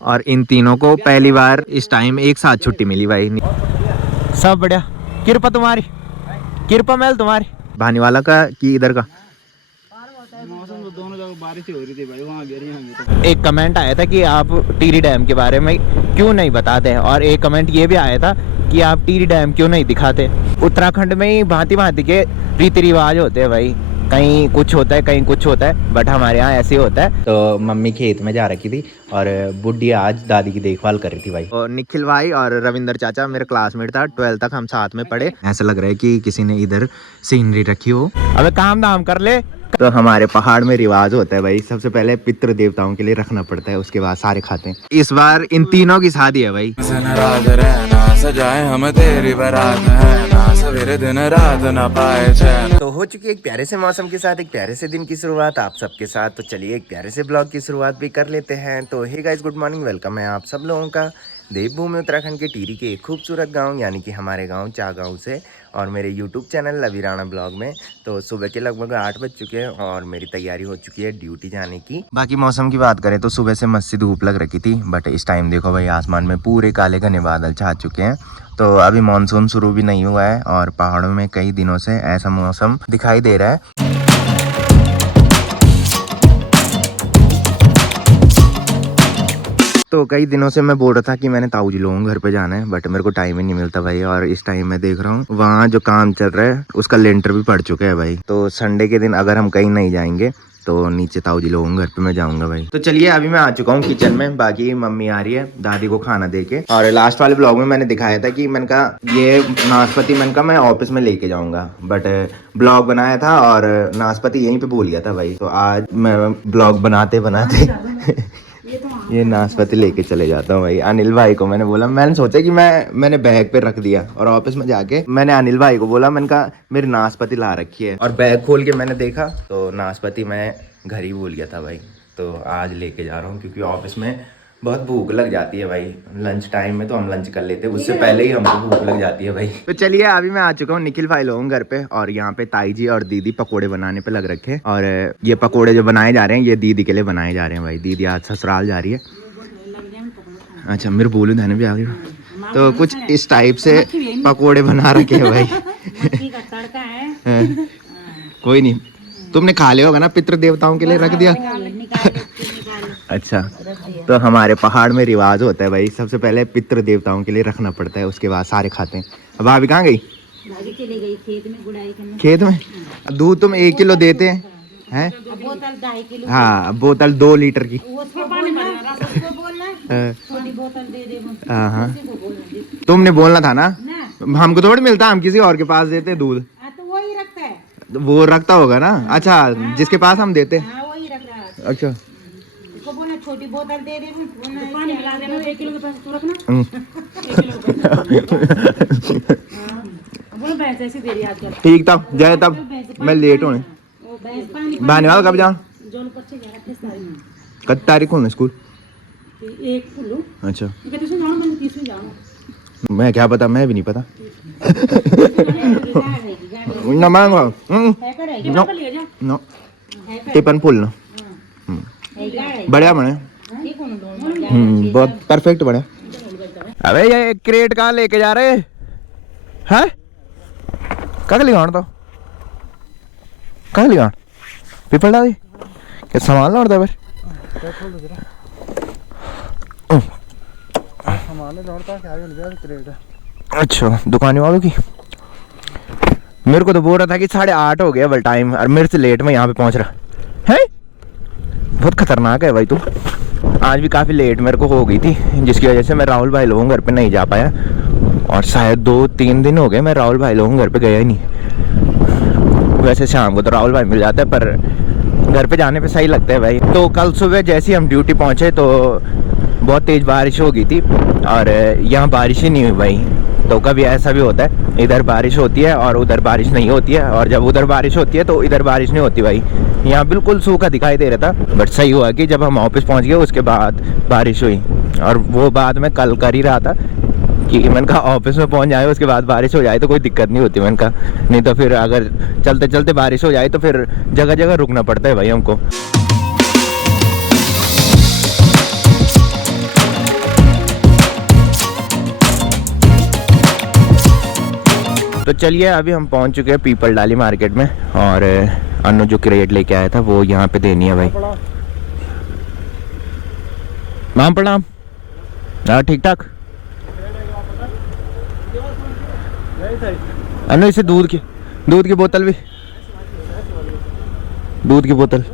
और इन तीनों को पहली बार इस टाइम एक साथ छुट्टी मिली भाई। सब बढ़िया, कृपा तुम्हारी, कृपा महल तुम्हारी। भानीवाला का कि इधर का मौसम तो दोनों जगह बारिश ही हो रही थी भाई, वहाँ गिरी। एक कमेंट आया था कि आप टिहरी डैम के बारे में क्यों नहीं बताते हैं, और एक कमेंट ये भी आया था कि आप टिहरी डैम क्यों नहीं दिखाते। उत्तराखंड में ही भांति भांति के रीति रिवाज होते हैं भाई, कहीं कुछ होता है कहीं कुछ होता है, बट हमारे यहाँ ऐसे होता है। तो मम्मी खेत में जा रखी थी और बुड्ढी आज दादी की देखभाल कर रही थी भाई। और निखिल भाई और रविंदर चाचा मेरे क्लासमेट था, 12th तक हम साथ में पढ़े। ऐसा लग रहा है कि किसी ने इधर सीनरी रखी हो। अबे काम धाम कर ले। तो हमारे पहाड़ में रिवाज होता है भाई, सबसे पहले पितृ देवताओं के लिए रखना पड़ता है, उसके बाद सारे खाते हैं। इस बार इन तीनों की शादी है भाई। सजाए हम तेरी बारात है ना, सवेरे दिन रात ना पाए चैन। तो हो चुकी है एक प्यारे से मौसम के साथ एक प्यारे से दिन की शुरुआत आप सबके साथ। तो चलिए एक प्यारे से ब्लॉग की शुरुआत भी कर लेते हैं। तो hey guys, good morning, welcome है आप सब लोगों का देवभूमि उत्तराखंड के टिहरी के एक खूबसूरत गांव यानी कि हमारे गांव चागांव से, और मेरे यूट्यूब चैनल लवी राणा ब्लॉग में। तो सुबह के लगभग 8 बज चुके हैं और मेरी तैयारी हो चुकी है ड्यूटी जाने की। बाकी मौसम की बात करें तो सुबह से मस्त सी धूप लग रखी थी, बट इस टाइम देखो भाई आसमान में पूरे काले घने बादल छा चुके हैं। तो अभी मानसून शुरू भी नहीं हुआ है और पहाड़ों में कई दिनों से ऐसा मौसम दिखाई दे रहा है। तो कई दिनों से मैं बोल रहा था कि मैंने ताऊ जी लोगों घर पे जाना है, बट मेरे को टाइम ही नहीं मिलता भाई। और इस टाइम मैं देख रहा हूँ वहाँ जो काम चल रहा है उसका लेंटर भी पड़ चुका है भाई। तो संडे के दिन अगर हम कहीं नहीं जाएंगे तो नीचे ताऊ जी लोगों घर पे मैं जाऊंगा भाई। तो चलिए अभी मैं आ चुका हूँ किचन में, बाकी मम्मी आ रही है दादी को खाना दे के। और लास्ट वाले ब्लॉग में मैंने दिखाया था कि मैंने कहा ये नाशपाती मैंने कहा मैं ऑफिस में लेके जाऊंगा, बट ब्लॉग बनाया था और नाशपाती यहीं पे भूल गया था भाई। तो आज मैं ब्लॉग बनाते बनाते ये नाशपाती लेके चले जाता हूँ भाई। अनिल भाई को मैंने बोला, मैंने सोचा कि मैंने बैग पे रख दिया और ऑफिस में जाके मैंने अनिल भाई को बोला, मैंने कहा मेरी नाशपाती ला रखी है, और बैग खोल के मैंने देखा तो नाशपाती मैं घर ही भूल गया था भाई। तो आज लेके जा रहा हूँ क्योंकि ऑफिस में बहुत भूख लग जाती है भाई। लंच टाइम में तो हम लंच कर लेते हैं, उससे पहले ही हमको भूख लग जाती है भाई। तो चलिए अभी मैं आ चुका हूँ निखिल भाई लोगों घर पे, और यहाँ पे ताई जी और दीदी पकोड़े बनाने पे लग रखे। और ये पकोड़े जो बनाए जा रहे हैं ये दीदी के लिए बनाए जा रहे हैं भाई। दीदी आज ससुराल जा रही है। अच्छा मेरे बोलू धने भी आ गई। तो कुछ इस टाइप से पकोड़े बना रखे हैं भाई। कोई नहीं, तुमने खा लिया होगा ना, पितृ देवताओं के लिए रख दिया। अच्छा, तो हमारे पहाड़ में रिवाज होता है भाई, सबसे पहले पितृ देवताओं के लिए रखना पड़ता है, उसके बाद सारे खाते हैं। अब भाभी कहाँ गई? चली गई खेत में गुड़ाई करने। खेत में दूध तुम 1 किलो देते हैं? बोतल 2.5 किलो। हाँ बोतल 2 लीटर की। हाँ तुमने बोलना था ना, हमको थोड़ी मिलता, हम किसी और के पास देते दूध। तो वही रखता है, वो रखता होगा ना। अच्छा जिसके पास हम देते। वही रख रहा है। अच्छा छोटी बोतल दे दे, पानी मिला देना, 1 किलो के पास तू रखना। 1 किलो दे रही। ठीक तब जाए, तब मैं लेट होने। भानीवाल कब जाऊँ? कब तारीख होना स्कूल? 1 अच्छा मैं क्या पता, मैं भी नहीं पता। ना मांगो नो टिफिन फुल ना बढ़िया बने। बहुत परफेक्ट बने। अबे ये क्रेट कहाँ लेके जा रहे हैं? कहाँ लिखाण तो कहाँ लिखाण पीपल डाली क्या सामान लौट दे अच्छा दुकानी वालों की। मेरे को तो बोल रहा था कि 8:30 हो गया बल टाइम, और मेरे से लेट में यहाँ पे पहुँच रहा है। बहुत खतरनाक है भाई तू। आज भी काफ़ी लेट मेरे को हो गई थी, जिसकी वजह से मैं राहुल भाई लोगों घर पे नहीं जा पाया, और शायद 2-3 दिन हो गए मैं राहुल भाई लोगों घर पे गया ही नहीं। वैसे शाम को तो राहुल भाई मिल जाता है, पर घर पे जाने पे सही लगता है भाई। तो कल सुबह जैसे ही हम ड्यूटी पहुँचे तो बहुत तेज़ बारिश हो गई थी, और यहाँ बारिश ही नहीं हुई भाई। तो कभी ऐसा भी होता है, इधर बारिश होती है और उधर बारिश नहीं होती है, और जब उधर बारिश होती है तो इधर बारिश नहीं होती भाई। यहाँ बिल्कुल सूखा दिखाई दे रहा था, बट सही हुआ कि जब हम ऑफिस पहुँच गए उसके बाद बारिश हुई। और वो बात मैं कल कर ही रहा था कि मैंने कहा ऑफिस में पहुँच जाए उसके बाद बारिश हो जाए तो कोई दिक्कत नहीं होती। मैंने कहा नहीं तो फिर अगर चलते चलते बारिश हो जाए तो फिर जगह जगह रुकना पड़ता है भाई हमको। तो चलिए अभी हम पहुंच चुके हैं पीपल डाली मार्केट में, और अन्नू जो क्रेट लेके आया था वो यहाँ पे देनी है भाई। माम प्रणाम। हाँ ठीक ठाक। अन्नू इसे दूध की बोतल भी, दूध की बोतल।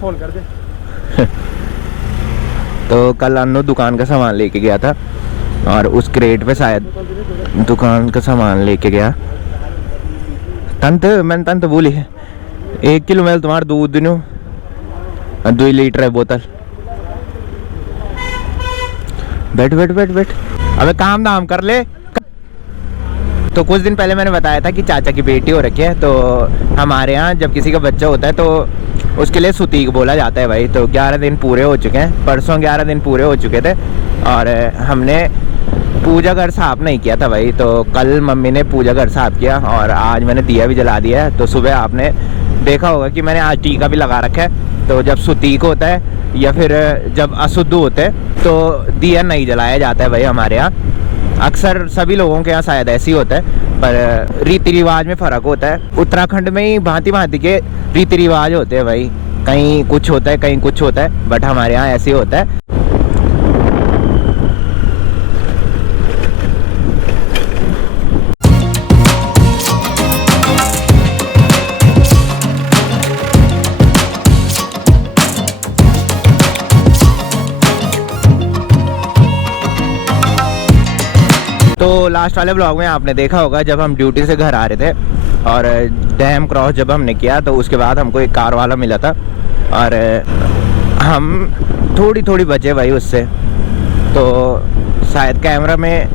फोन कर दे। तो कल अन्नू दुकान का सामान लेके गया था और उस क्रेट पे शायद दुकान का सामान लेके गया। मैंने तंत बोली है 1 किलो मैं तुम्हारा दूध दिनू 2 लीटर है बोतल। बैठ बैठ बैठ बैठ, अबे काम दाम कर ले। तो कुछ दिन पहले मैंने बताया था कि चाचा की बेटी हो रखी है, तो हमारे यहाँ जब किसी का बच्चा होता है तो उसके लिए सुतीक बोला जाता है भाई। तो 11 दिन पूरे हो चुके हैं, परसों 11 दिन पूरे हो चुके थे और हमने पूजा घर साफ नहीं किया था भाई। तो कल मम्मी ने पूजा घर साफ किया और आज मैंने दिया भी जला दिया है। तो सुबह आपने देखा होगा कि मैंने आज टीका भी लगा रखा है। तो जब सुतीक होता है या फिर जब अशुद्ध होते हैं तो दिया नहीं जलाया जाता है भाई हमारे यहाँ। अक्सर सभी लोगों के यहाँ शायद ऐसे ही होता है, पर रीति रिवाज में फ़र्क होता है। उत्तराखंड में ही भांति भांति के रीति रिवाज होते हैं भाई, कहीं कुछ होता है कहीं कुछ होता है, बट हमारे यहाँ ऐसे ही होता है। तो लास्ट वाले ब्लॉग में आपने देखा होगा जब हम ड्यूटी से घर आ रहे थे और डैम क्रॉस जब हमने किया तो उसके बाद हमको एक कार वाला मिला था और हम थोड़ी बचे भाई उससे। तो शायद कैमरा में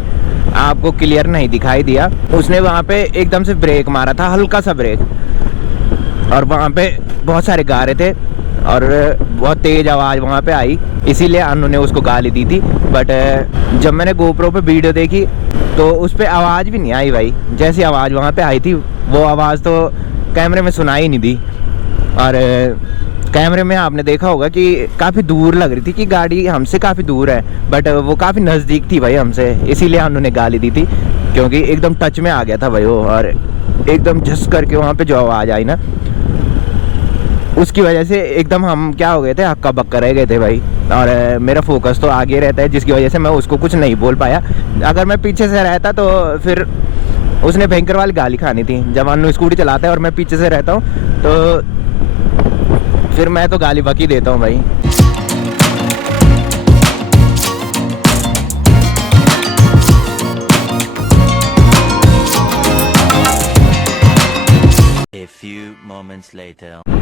आपको क्लियर नहीं दिखाई दिया, उसने वहाँ पे एकदम से ब्रेक मारा था, हल्का सा ब्रेक, और वहाँ पे बहुत सारे गारे थे और बहुत तेज़ आवाज़ वहाँ पे आई, इसीलिए अन्नू ने उसको गाली दी थी। बट जब मैंने गोप्रो पे वीडियो देखी तो उस पर आवाज़ भी नहीं आई भाई। जैसी आवाज़ वहाँ पे आई थी वो आवाज़ तो कैमरे में सुनाई नहीं दी। और कैमरे में आपने देखा होगा कि काफ़ी दूर लग रही थी कि गाड़ी हमसे काफ़ी दूर है, बट वो काफ़ी नज़दीक थी भाई हमसे, इसीलिए अन्नू ने गाली दी थी, क्योंकि एकदम टच में आ गया था भाई वो। और एकदम झस करके वहाँ पे जो आवाज़ आई ना, उसकी वजह से एकदम हम क्या हो गए थे, हक्का बक्का रह गए थे भाई। और मेरा फोकस तो आगे रहता है, जिसकी वजह से मैं उसको कुछ नहीं बोल पाया। अगर मैं पीछे से रहता तो फिर उसने भयंकर वाली गाली खानी थी। जब अन्नू स्कूटी चलाता है और मैं पीछे से रहता हूँ तो फिर मैं तो गाली बकी देता हूँ भाई।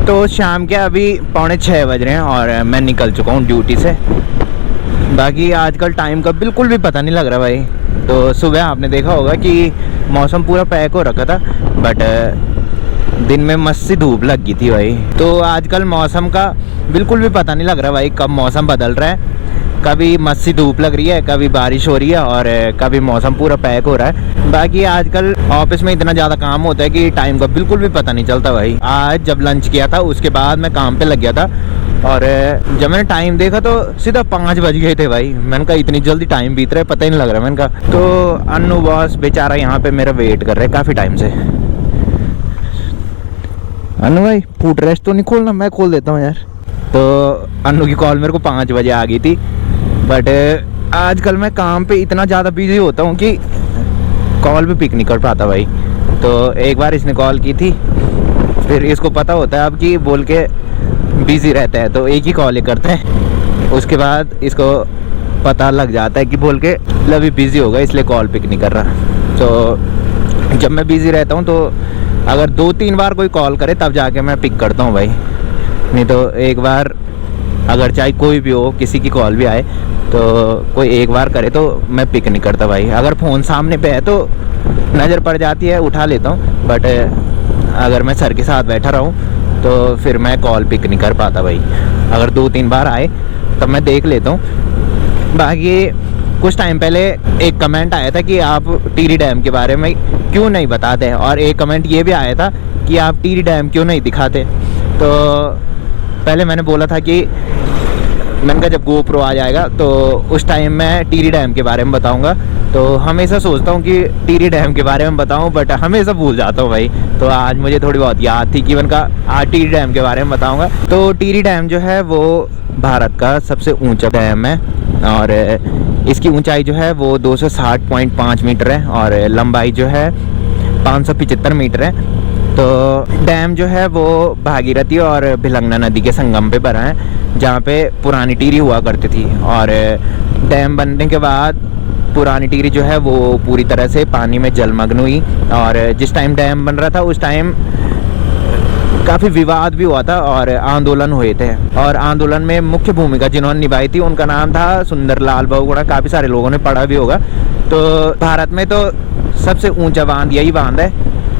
तो शाम के अभी 5:45 बज रहे हैं और मैं निकल चुका हूँ ड्यूटी से। बाकी आजकल टाइम का बिल्कुल भी पता नहीं लग रहा भाई। तो सुबह आपने देखा होगा कि मौसम पूरा पैक हो रखा था, बट दिन में मस्त सी धूप लग गई थी भाई। तो आजकल मौसम का बिल्कुल भी पता नहीं लग रहा भाई, कब मौसम बदल रहा है। कभी मस्त सी धूप लग रही है, कभी बारिश हो रही है और कभी मौसम पूरा पैक हो रहा है। बाकी आजकल ऑफिस में इतना ज़्यादा काम होता है कि टाइम का बिल्कुल भी पता नहीं चलता भाई। आज जब लंच किया था उसके बाद मैं काम पे लग गया था और जब मैंने टाइम देखा तो सीधा 5 बज गए थे भाई। मैंने कहा इतनी जल्दी टाइम बीत रहा है, पता ही नहीं लग रहा। मैंने कहा तो अन्नू बॉस बेचारा यहाँ पे मेरा वेट कर रहे हैं काफ़ी टाइम से। अन्नू भाई फूड रेस्ट तो नहीं खोलना, मैं खोल देता हूँ यार। तो अन्नू की कॉल मेरे को 5 बजे आ गई थी, बट आजकल मैं काम पे इतना ज़्यादा बिजी होता हूँ कि कॉल भी पिक नहीं कर पाता भाई। तो एक बार इसने कॉल की थी, फिर इसको पता होता है अब कि बोल के बिज़ी रहता है तो एक ही कॉल ही करते हैं। उसके बाद इसको पता लग जाता है कि बोल के अभी बिज़ी होगा इसलिए कॉल पिक नहीं कर रहा। तो जब मैं बिज़ी रहता हूँ तो अगर 2-3 बार कोई कॉल करे तब जाके मैं पिक करता हूँ भाई, नहीं तो एक बार अगर चाहे कोई भी हो किसी की कॉल भी आए तो कोई एक बार करे तो मैं पिक नहीं करता भाई। अगर फ़ोन सामने पे है तो नज़र पड़ जाती है, उठा लेता हूँ, बट अगर मैं सर के साथ बैठा रहूँ तो फिर मैं कॉल पिक नहीं कर पाता भाई। अगर 2-3 बार आए तब मैं देख लेता हूँ। बाकी कुछ टाइम पहले एक कमेंट आया था कि आप टिहरी डैम के बारे में क्यों नहीं बताते, और एक कमेंट ये भी आया था कि आप टिहरी डैम क्यों नहीं दिखाते। तो पहले मैंने बोला था कि मैंने कहा जब गोप्रो आ जाएगा तो उस टाइम मैं टिहरी डैम के बारे में बताऊंगा। तो हमेशा सोचता हूँ कि टिहरी डैम के बारे में बताऊँ, बट हमेशा भूल जाता हूँ भाई। तो आज मुझे थोड़ी बहुत याद थी कि उनका आज टिहरी डैम के बारे में बताऊँगा। तो टिहरी डैम जो है वो भारत का सबसे ऊंचा डैम है और इसकी ऊंचाई जो है वो 260.5 मीटर है और लंबाई जो है 575 मीटर है। तो डैम जो है वो भागीरथी और भिलंगना नदी के संगम पे बना है, जहाँ पे पुरानी टिहरी हुआ करती थी। और डैम बनने के बाद पुरानी टिहरी जो है वो पूरी तरह से पानी में जलमग्न हुई। और जिस टाइम डैम बन रहा था उस टाइम काफ़ी विवाद भी हुआ था और आंदोलन हुए थे। और आंदोलन में मुख्य भूमिका जिन्होंने निभाई थी उनका नाम था सुंदरलाल बहुगुणा। काफ़ी सारे लोगों ने पढ़ा भी होगा। तो भारत में तो सबसे ऊंचा बांध यही बांध है,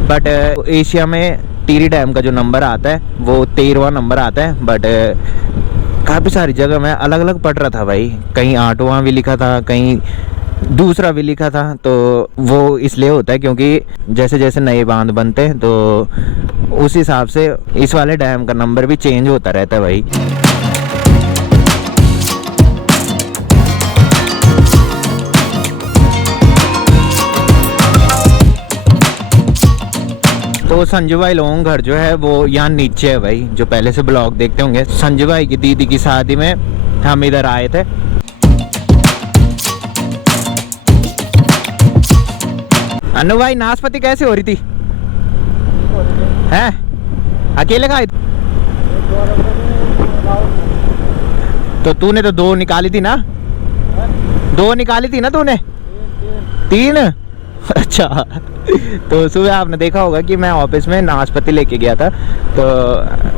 बट एशिया में टिहरी डैम का जो नंबर आता है वो 13वां नंबर आता है। बट काफ़ी सारी जगह मैं अलग अलग पढ़ रहा था भाई, कहीं 8वां भी लिखा था, कहीं दूसरा भी लिखा था। तो वो इसलिए होता है क्योंकि जैसे जैसे नए बांध बनते हैं तो उस हिसाब से इस वाले डैम का नंबर भी चेंज होता रहता है भाई। तो संजू भाई लोगों का घर जो है वो यहाँ नीचे है भाई। जो पहले से ब्लॉग देखते होंगे, संजू भाई की दीदी की शादी में हम इधर आए थे। अनु भाई नाशपाती कैसे हो रही थी? हैं अकेले खाए? तो तूने तो 2 निकाली थी ना? 2 निकाली थी ना तूने? 3? अच्छा। तो सुबह आपने देखा होगा कि मैं ऑफिस में नाशपाती लेके गया था। तो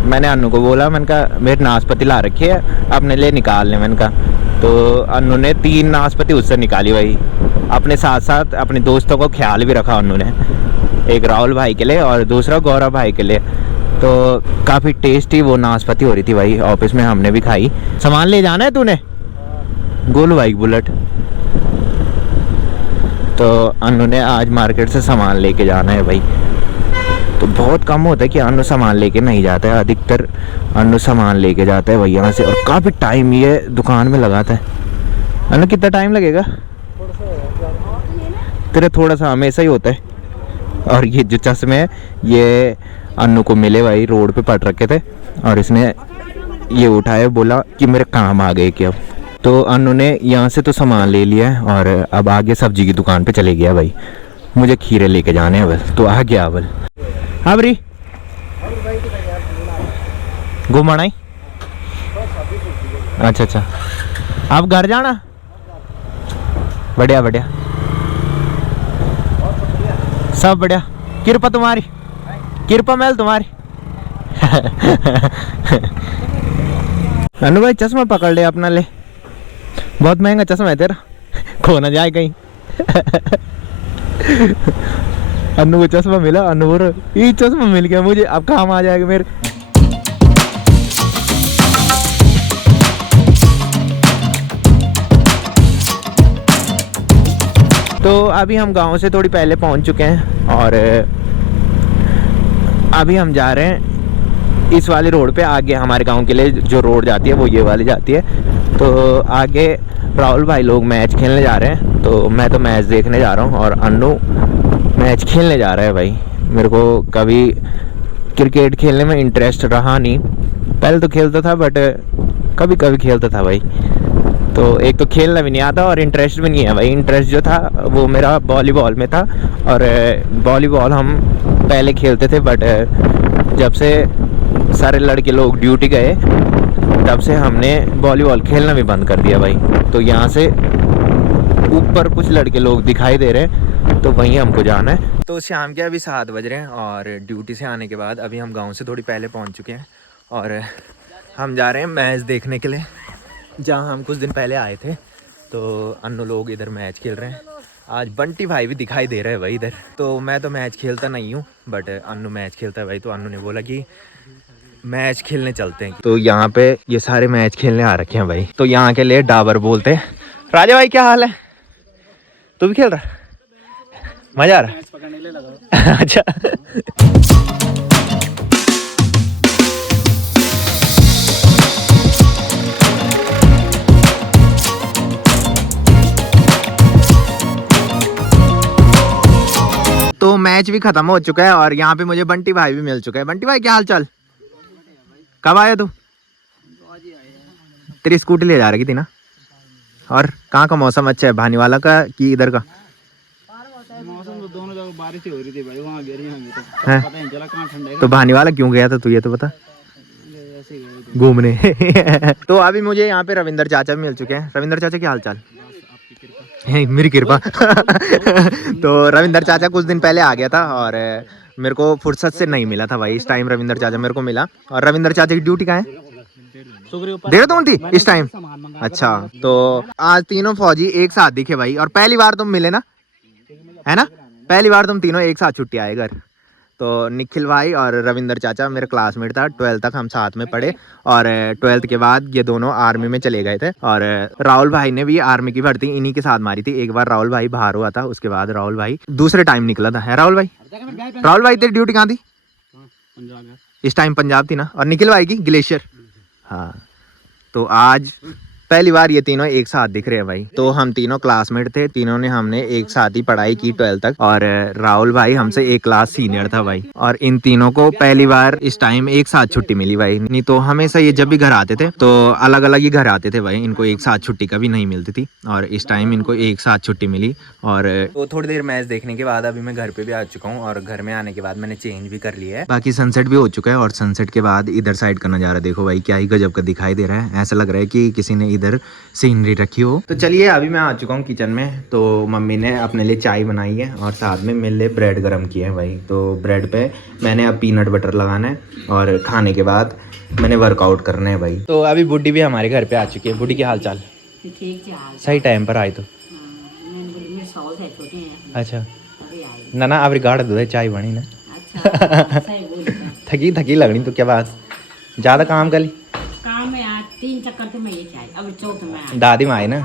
मैंने अनु को बोला, मैंने कहा मेरे नाशपाती ला रखी है, अपने लिए निकाल ले। मैंने कहा तो अनु ने 3 नाशपाती उससे निकाली भाई। अपने साथ साथ अपने दोस्तों को ख्याल भी रखा अनु ने, एक राहुल भाई के लिए और दूसरा गौरव भाई के लिए। तो काफ़ी टेस्टी वो नाशपाती हो रही थी भाई। ऑफिस में हमने भी खाई। सामान ले जाना है तूने? गोलू भाई बुलेट। तो अनु ने आज मार्केट से सामान लेके जाना है भाई। तो बहुत कम होता है कि अनु सामान लेके नहीं जाता है, अधिकतर अनु सामान लेके जाता है भाई यहाँ से। और काफ़ी टाइम ये दुकान में लगाता है। अनु कितना टाइम लगेगा? तेरा थोड़ा सा हमेशा ही होता है। और ये जो चश्मे है ये अनु को मिले भाई, रोड पे पड़ रखे थे और इसने ये उठाया, बोला कि मेरे काम आ गए क्या। तो अनु ने यहाँ से तो सामान ले लिया है और अब आगे सब्जी की दुकान पे चले गया भाई। मुझे खीरे लेके जाने हैं बस। तो आ गया अवल। हाँ बरी घुमाना ही। अच्छा अच्छा, अब घर जाना? बढ़िया बढ़िया, सब बढ़िया। कृपा तुम्हारी, कृपा महल तुम्हारी। अनु भाई चश्मा पकड़ ले अपना, ले। बहुत महंगा चश्मा है तेरा, खो ना जाए कहीं। अनु को चश्मा मिला, अनु बोल ये चश्मा मिल गया मुझे, अब काम आ जाएगा मेरे। तो अभी हम गांव से थोड़ी पहले पहुंच चुके हैं और अभी हम जा रहे हैं इस वाली रोड पे। आगे हमारे गांव के लिए जो रोड जाती है वो ये वाली जाती है। तो आगे राहुल भाई लोग मैच खेलने जा रहे हैं। तो मैं तो मैच देखने जा रहा हूँ और अन्नू मैच खेलने जा रहा है भाई। मेरे को कभी क्रिकेट खेलने में इंटरेस्ट रहा नहीं, पहले तो खेलता था बट कभी कभी खेलता था भाई। तो एक तो खेलना भी नहीं आता और इंटरेस्ट भी नहीं है भाई। इंटरेस्ट जो था वो मेरा वॉलीबॉल में था और वॉलीबॉल हम पहले खेलते थे, बट जब से सारे लड़के लोग ड्यूटी गए तब से हमने वॉलीबॉल खेलना भी बंद कर दिया भाई। तो यहाँ से ऊपर कुछ लड़के लोग दिखाई दे रहे हैं, तो वहीं हमको जाना है। तो शाम के अभी 7 बज रहे हैं और ड्यूटी से आने के बाद अभी हम गाँव से थोड़ी पहले पहुँच चुके हैं और हम जा रहे हैं मैच देखने के लिए, जहाँ हम कुछ दिन पहले आए थे। तो अन्नू लोग इधर मैच खेल रहे हैं। आज बंटी भाई भी दिखाई दे रहे हैं भाई इधर। तो मैं तो मैच खेलता नहीं हूँ बट अन्नू मैच खेलता है भाई। तो अन्नू ने बोला कि मैच खेलने चलते हैं। तो यहाँ पे ये सारे मैच खेलने आ रखे हैं भाई। तो यहाँ के लिए डाबर बोलते हैं। राजा भाई क्या हाल है? तू भी खेल रहा? मजा आ रहा? अच्छा। मैच भी खत्म हो चुका है और यहाँ पे मुझे बंटी भाई भी मिल चुका है। बंटी भाई क्या हाल चाल, कब आया तू? तेरी स्कूटी ले जा रही थी ना। और कहाँ का मौसम अच्छा है, भानीवाला का कि इधर का? मौसम तो दोनों जगह बारिश ही हो रही थी भाई, वहाँ गिर यहाँ तो हैं? पता नहीं चला कहाँ ठंडा है। तो भानीवाला क्यों गया था तू, ये तो बता, ऐसे ही गए थे। घूमने। तो अभी मुझे यहाँ पे रविंदर चाचा भी मिल चुके हैं। रविंदर चाचा क्या हाल चाल? आपकी कृपा। मेरी कृपा। तो रविंदर चाचा कुछ दिन पहले आ गया था और मेरे को फुर्सत से नहीं मिला था भाई। इस टाइम रविंदर चाचा मेरे को मिला। और रविंदर चाचा की ड्यूटी कहाँ है? देहरादून थी इस टाइम। अच्छा, तो आज तीनों फौजी एक साथ दिखे भाई, और पहली बार तुम मिले ना, है ना? पहली बार तुम तीनों एक साथ छुट्टी आए घर। तो निखिल भाई और रविंदर चाचा मेरे क्लासमेट था, 12th तक हम साथ में पढ़े और 12th के बाद ये दोनों आर्मी में चले गए थे। और राहुल भाई ने भी आर्मी की भर्ती इन्हीं के साथ मारी थी। एक बार राहुल भाई बाहर हुआ था, उसके बाद राहुल भाई दूसरे टाइम निकला था। है राहुल भाई? राहुल भाई तेरी ड्यूटी कहाँ थी इस टाइम? पंजाब थी ना। और निखिल भाई की ग्लेशियर। हाँ, तो आज पहली बार ये तीनों एक साथ दिख रहे हैं भाई। तो हम तीनों क्लासमेट थे, तीनों ने हमने एक साथ ही पढ़ाई की 12th तक। और राहुल भाई हमसे एक क्लास सीनियर था भाई। और इन तीनों को पहली बार इस टाइम एक साथ छुट्टी मिली भाई। नहीं तो हमेशा ये जब भी घर आते थे तो अलग अलग ही घर आते थे भाई, इनको एक साथ छुट्टी कभी नहीं मिलती थी। और इस टाइम इनको एक साथ छुट्टी मिली। और तो थोड़ी देर मैच देखने के बाद अभी मैं घर पे भी आ चुका हूँ और घर में आने के बाद मैंने चेंज भी कर लिया है। बाकी सनसेट भी हो चुका है और सनसेट के बाद इधर साइड का नज़ारा देखो भाई, क्या ही गजब का दिखाई दे रहा है। ऐसा लग रहा है कि किसी ने इधर सीनरी रखी हो। तो चलिए अभी मैं आ चुका हूँ किचन में। तो मम्मी ने अपने लिए चाय बनाई है और साथ में मेरे लिए ब्रेड गरम किया है भाई। तो ब्रेड पे मैंने अब पीनट बटर लगाना है और खाने के बाद मैंने वर्कआउट करना है भाई। तो अभी बुड्ढी भी हमारे घर पे आ चुकी है। बुड्ढी के हाल चाल? सही टाइम पर आई तो। अच्छा ना ना, अब रिगार्ड दो, चाय बनी ना। थकी थकी लगनी तो क्या बात, ज़्यादा काम कर ली? काम में आज 3 चक्कर तो मैं ये चाय, अब चौथ में दादी माँ आई ना।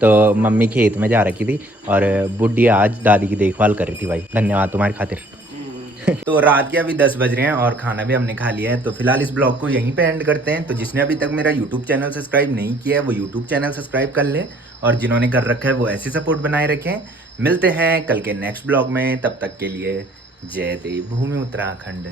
तो मम्मी खेत में जा रखी थी और बुड्ढी आज दादी की देखभाल कर रही थी भाई। धन्यवाद तुम्हारी खातिर। तो रात के अभी 10 बज रहे हैं और खाना भी हमने खा लिया है। तो फिलहाल इस ब्लॉग को यहीं पे एंड करते हैं। तो जिसने अभी तक मेरा यूट्यूब चैनल सब्सक्राइब नहीं किया है वो यूट्यूब चैनल सब्सक्राइब कर ले, और जिन्होंने कर रखा है वो ऐसे सपोर्ट बनाए रखें। मिलते हैं कल के नेक्स्ट ब्लॉग में, तब तक के लिए जय देव भूमि उत्तराखंड।